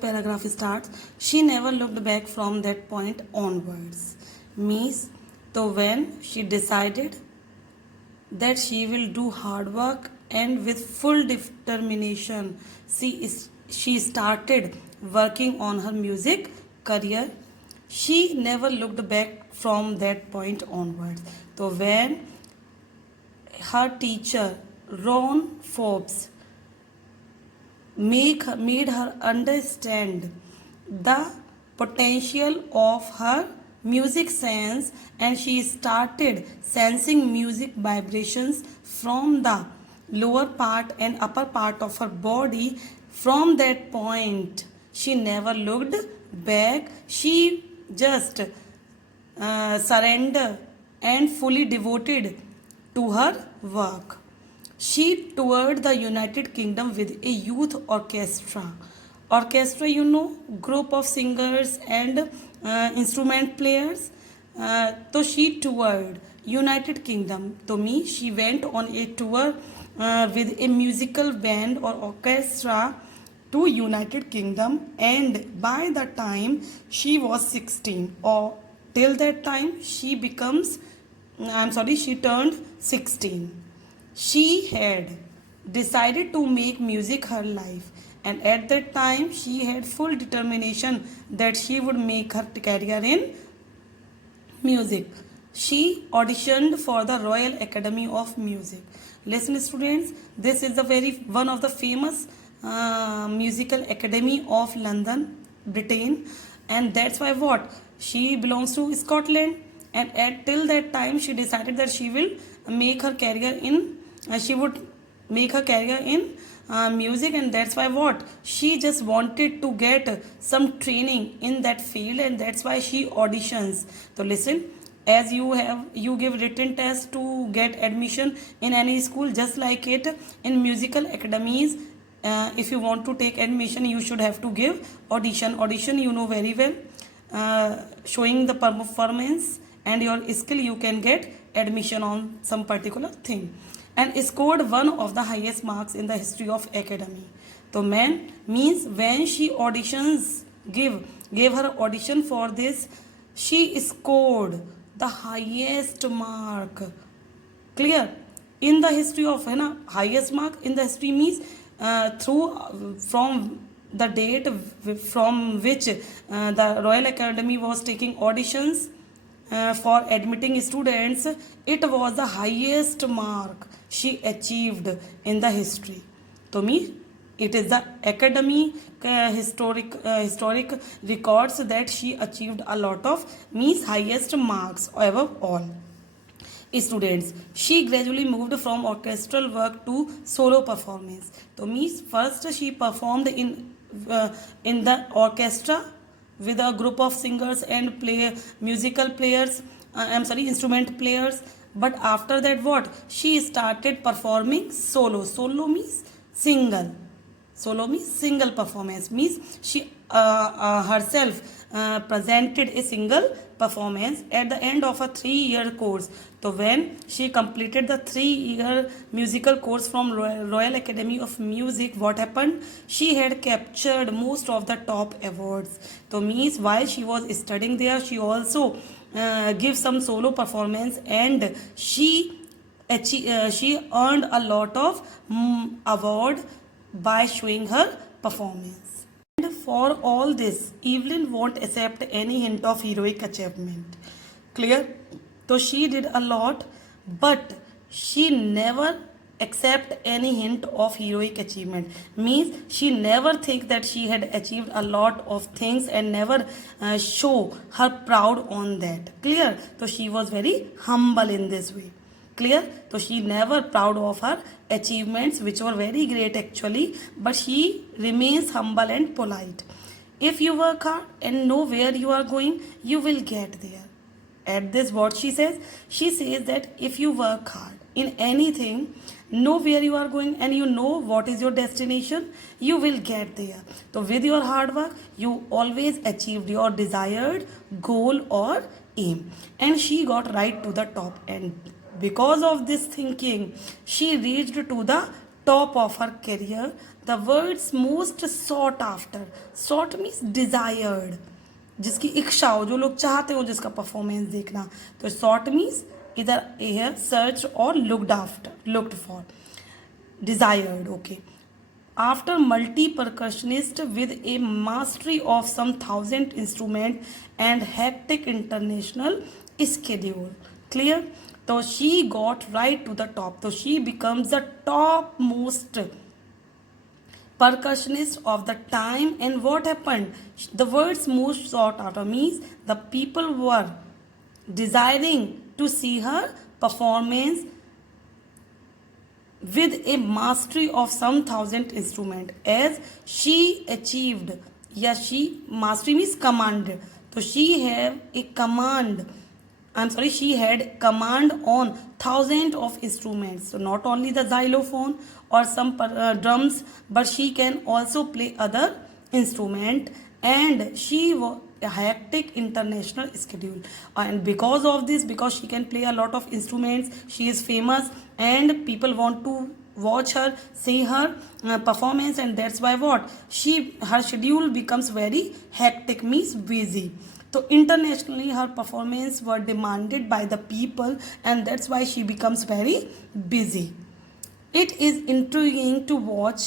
Paragraph starts, she never looked back from that point onwards. Means, so when she decided that she will do hard work and with full determination, she started working on her music career. She never looked back from that point onwards. So when her teacher Ron Forbes made her understand the potential of her music sense, and she started sensing music vibrations from the lower part and upper part of her body. From that point she never looked back. She just surrendered and fully devoted to her work. She toured the United Kingdom with a youth orchestra. Orchestra, group of singers and instrument players. So she toured United Kingdom. To me, she went on a tour with a musical band or orchestra to United Kingdom, and by the time she was 16, or till that time she turned 16. She had decided to make music her life, and at that time she had full determination that she would make her career in music. She auditioned for the Royal Academy of Music. Listen, students, this is one of the famous musical academy of London, Britain, and that's why what she belongs to Scotland. And till that time, she decided that she will make her career in. She would make her career in music, and that's why what she just wanted to get some training in that field, and that's why she auditions. So listen, as you give written test to get admission in any school, just like it in musical academies. If you want to take admission, you should have to give audition, you know very well. Showing the performance and your skill, you can get admission on some particular thing, and scored one of the highest marks in the history of academy. So man means when she gave her audition for this, she scored the highest mark. Clear? In the history of highest mark in the history means from the date from which the Royal Academy was taking auditions for admitting students, it was the highest mark she achieved in the history. To me, it is the academy historic records that she achieved a lot of, means highest marks above all. Students, she gradually moved from orchestral work to solo performance. So means first she performed in the orchestra with a group of singers and instrument players. But after that, what she started performing solo. Solo means single performance, means she herself presented a single performance at the end of a 3-year course. So when she completed the 3-year musical course from Royal Academy of Music, what happened? She had captured most of the top awards. So means while she was studying there, she also gave some solo performance, and she earned a lot of award by showing her performance. And for all this, Evelyn won't accept any hint of heroic achievement. Clear? So she did a lot, but she never accept any hint of heroic achievement. Means she never think that she had achieved a lot of things, and never show her proud on that. Clear? So she was very humble in this way. Clear? So she never proud of her achievements, which were very great actually, but she remains humble and polite. If you work hard and know where you are going, you will get there. At this, what she says? She says that if you work hard in anything, know where you are going, and you know what is your destination, you will get there. So with your hard work, you always achieved your desired goal or aim. And she got right to the top, and because of this thinking, she reached to the top of her career. The words most sought after. Sought means desired. जिसकी इच्छा हो, जो लोग चाहते हो जिसका performance देखना. तो sought means either here searched or looked after, looked for, desired. Okay. After multi-percussionist with a mastery of some 1,000 instrument and hectic international schedule. Clear? So she got right to the top. So she becomes the topmost percussionist of the time. And what happened? The words most sought after means the people were desiring to see her performance with a mastery of some 1,000 instrument, as she achieved. Yeah, she mastery means commanded. So she have a command. She had command on 1,000 of instruments. So not only the xylophone or some drums, but she can also play other instrument. And she was a hectic international schedule, and because of this, because she can play a lot of instruments, she is famous and people want to watch her, see her performance, and that's why what her schedule becomes very hectic, means busy. So internationally her performance were demanded by the people, and that's why she becomes very busy. It is intriguing to watch